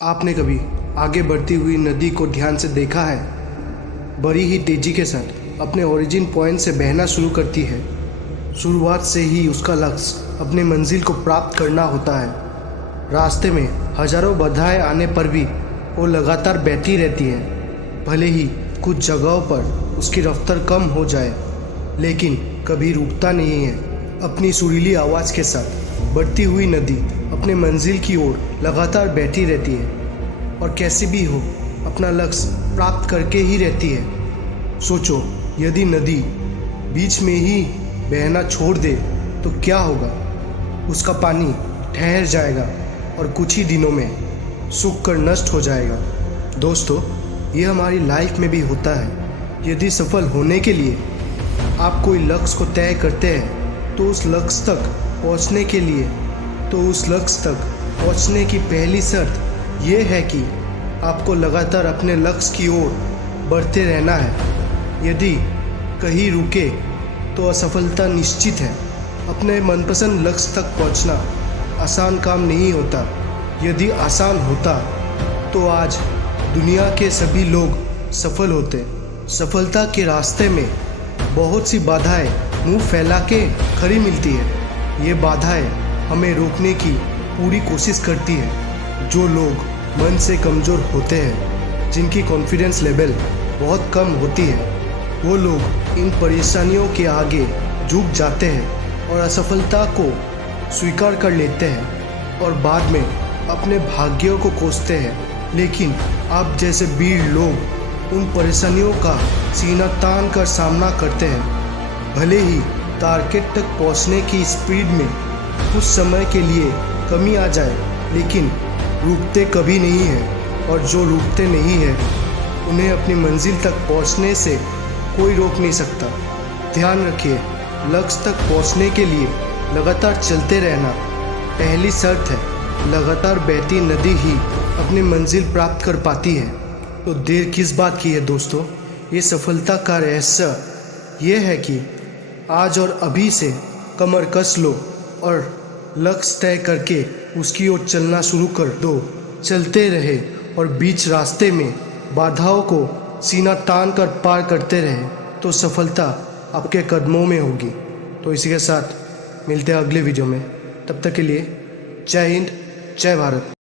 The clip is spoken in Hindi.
आपने कभी आगे बढ़ती हुई नदी को ध्यान से देखा है? बड़ी ही तेजी के साथ अपने ओरिजिन पॉइंट से बहना शुरू करती है। शुरुआत से ही उसका लक्ष्य अपने मंजिल को प्राप्त करना होता है। रास्ते में हजारों बाधाएं आने पर भी वो लगातार बहती रहती है। भले ही कुछ जगहों पर उसकी रफ्तार कम हो जाए, लेकिन कभी रुकता नहीं है। अपनी सुरीली आवाज़ के साथ बढ़ती हुई नदी अपने मंजिल की ओर लगातार बहती रहती है और कैसे भी हो अपना लक्ष्य प्राप्त करके ही रहती है। सोचो, यदि नदी बीच में ही बहना छोड़ दे तो क्या होगा? उसका पानी ठहर जाएगा और कुछ ही दिनों में सूख कर नष्ट हो जाएगा। दोस्तों, ये हमारी लाइफ में भी होता है। यदि सफल होने के लिए आप कोई लक्ष्य को तय करते हैं तो उस लक्ष्य तक पहुंचने की पहली शर्त यह है कि आपको लगातार अपने लक्ष्य की ओर बढ़ते रहना है। यदि कहीं रुके तो असफलता निश्चित है। अपने मनपसंद लक्ष्य तक पहुंचना आसान काम नहीं होता। यदि आसान होता तो आज दुनिया के सभी लोग सफल होते। सफलता के रास्ते में बहुत सी बाधाएं मुंह फैला के खड़ी मिलती है। ये बाधाएं हमें रोकने की पूरी कोशिश करती है। जो लोग मन से कमज़ोर होते हैं, जिनकी कॉन्फिडेंस लेवल बहुत कम होती है, वो लोग इन परेशानियों के आगे झुक जाते हैं और असफलता को स्वीकार कर लेते हैं और बाद में अपने भाग्यों को कोसते हैं। लेकिन आप जैसे वीर लोग उन परेशानियों का सीना तान कर सामना करते हैं। भले ही टारगेट तक पहुंचने की स्पीड में कुछ समय के लिए कमी आ जाए, लेकिन रुकते कभी नहीं हैं। और जो रुकते नहीं हैं उन्हें अपनी मंजिल तक पहुंचने से कोई रोक नहीं सकता। ध्यान रखिए, लक्ष्य तक पहुंचने के लिए लगातार चलते रहना पहली शर्त है। लगातार बहती नदी ही अपनी मंजिल प्राप्त कर पाती है। तो देर किस बात की है दोस्तों? ये सफलता का रहस्य ये है कि आज और अभी से कमर कस लो और लक्ष्य तय करके उसकी ओर चलना शुरू कर दो। चलते रहे और बीच रास्ते में बाधाओं को सीना तान कर पार करते रहे तो सफलता आपके कदमों में होगी। तो इसी के साथ मिलते हैं अगले वीडियो में। तब तक के लिए जय हिंद, जय भारत।